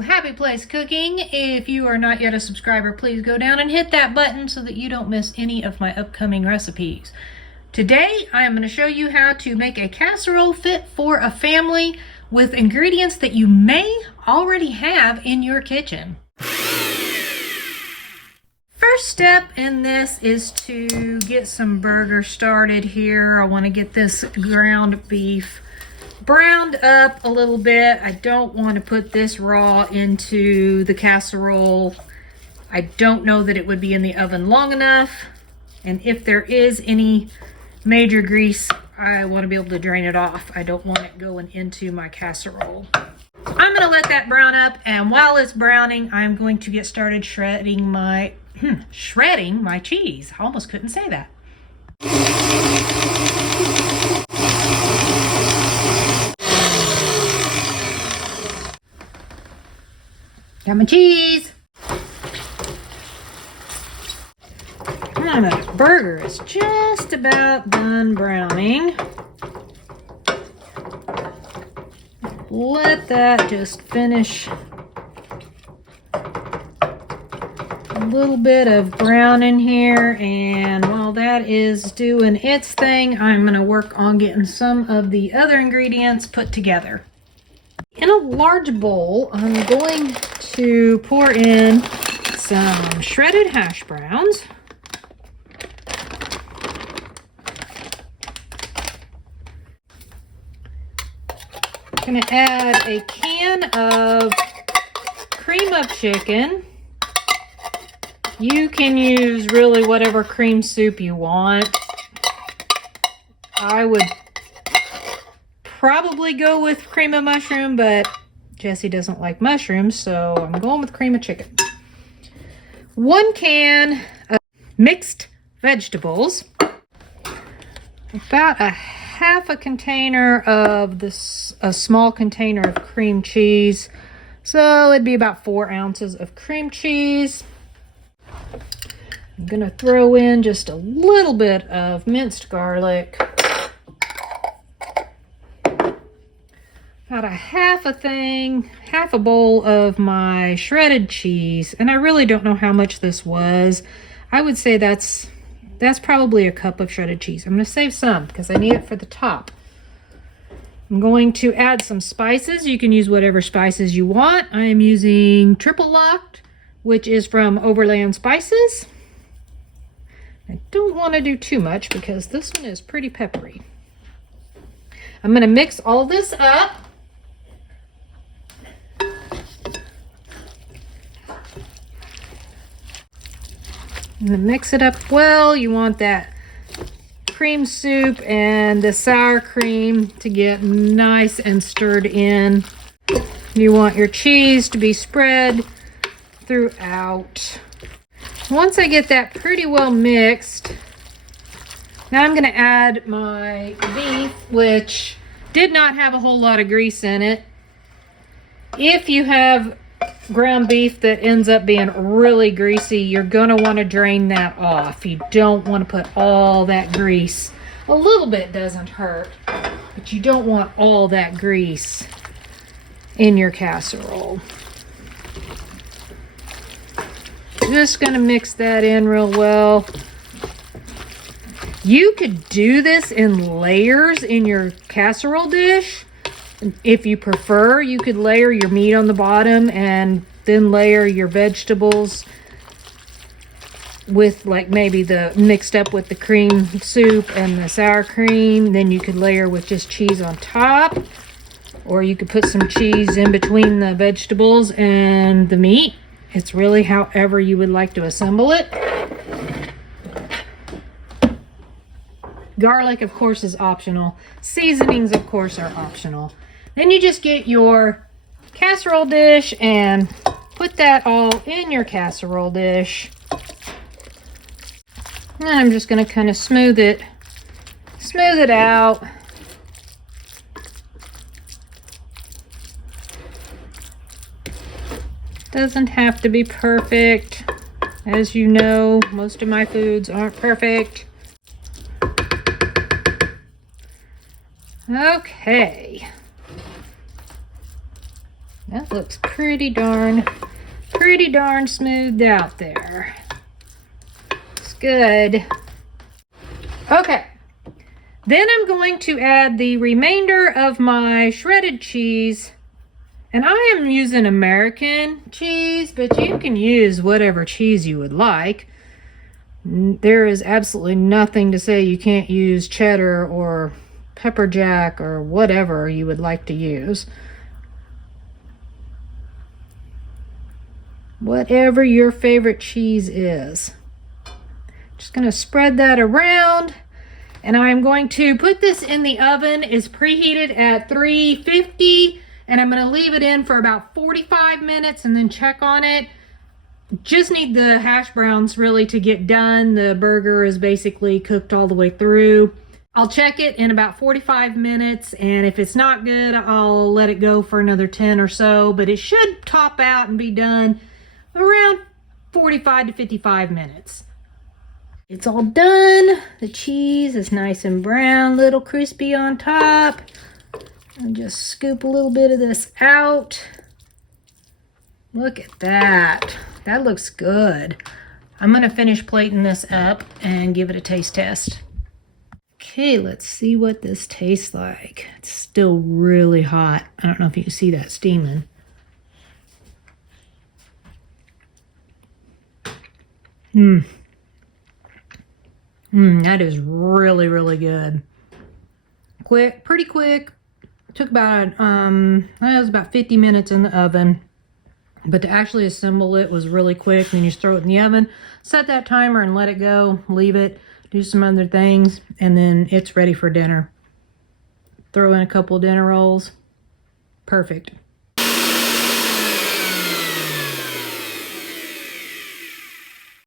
Happy Place Cooking. If you are not yet a subscriber, please go down and hit that button so that you don't miss any of my upcoming recipes. Today, I am going to show you how to make a casserole fit for a family with ingredients that you may already have in your kitchen. First step in this is to get some burger started here. I want to get this ground beef browned up a little bit. I don't want to put this raw into the casserole. I don't know that it would be in the oven long enough. And if there is any major grease, I want to be able to drain it off. I don't want it going into my casserole. I'm going to let that brown up, and while it's browning, I'm going to get started shredding my cheese. I almost couldn't say that. Got my cheese. My burger is just about done browning. Let that just finish a little bit of brown in here, and while that is doing its thing, I'm going to work on getting some of the other ingredients put together. In a large bowl, I'm going to pour in some shredded hash browns. I'm going to add a can of cream of chicken. You can use really whatever cream soup you want. I would probably go with cream of mushroom, but Jesse doesn't like mushrooms, so I'm going with cream of chicken. 1 can of mixed vegetables. About a half a container of a small container of cream cheese. So it'd be about 4 ounces of cream cheese. I'm gonna throw in just a little bit of minced garlic. About a half a bowl of my shredded cheese. And I really don't know how much this was. I would say that's probably a cup of shredded cheese. I'm going to save some because I need it for the top. I'm going to add some spices. You can use whatever spices you want. I am using Triple Locked, which is from Overland Spices. I don't want to do too much because this one is pretty peppery. I'm going to mix all this up. I'm going to mix it up well. You want that cream soup and the sour cream to get nice and stirred in. You want your cheese to be spread throughout. Once I get that pretty well mixed, now I'm going to add my beef, which did not have a whole lot of grease in it. If you have ground beef that ends up being really greasy, you're going to want to drain that off. You don't want to put all that grease. A little bit doesn't hurt, but you don't want all that grease in your casserole. Just going to mix that in real well. You could do this in layers in your casserole dish. If you prefer, you could layer your meat on the bottom and then layer your vegetables with like maybe the mixed up with the cream soup and the sour cream. Then you could layer with just cheese on top, or you could put some cheese in between the vegetables and the meat. It's really however you would like to assemble it. Garlic, of course, is optional. Seasonings, of course, are optional. Then you just get your casserole dish and put that all in your casserole dish. And I'm just going to kind of smooth it out. Doesn't have to be perfect. As you know, most of my foods aren't perfect. Okay. That looks pretty darn smoothed out there. It's good. Okay. Then I'm going to add the remainder of my shredded cheese. And I am using American cheese, but you can use whatever cheese you would like. There is absolutely nothing to say you can't use cheddar or pepper jack or whatever you would like to use. Whatever your favorite cheese is. Just going to spread that around, and I'm going to put this in the oven. It's preheated at 350, and I'm going to leave it in for about 45 minutes and then check on it. Just need the hash browns really to get done. The burger is basically cooked all the way through. I'll check it in about 45 minutes, and if it's not good, I'll let it go for another 10 or so, but it should top out and be done around 45 to 55 minutes. It's all done. The cheese is nice and brown, little crispy on top. I'll just scoop a little bit of this out. Look at that. That looks good. I'm gonna finish plating this up and give it a taste test. Okay, let's see what this tastes like. It's still really hot. I don't know if you can see that steaming. That is really, really good. Quick, pretty quick. Took about, it was about 50 minutes in the oven. But to actually assemble it was really quick. Then you just throw it in the oven, set that timer and let it go. Leave it, do some other things, and then it's ready for dinner. Throw in a couple of dinner rolls. Perfect.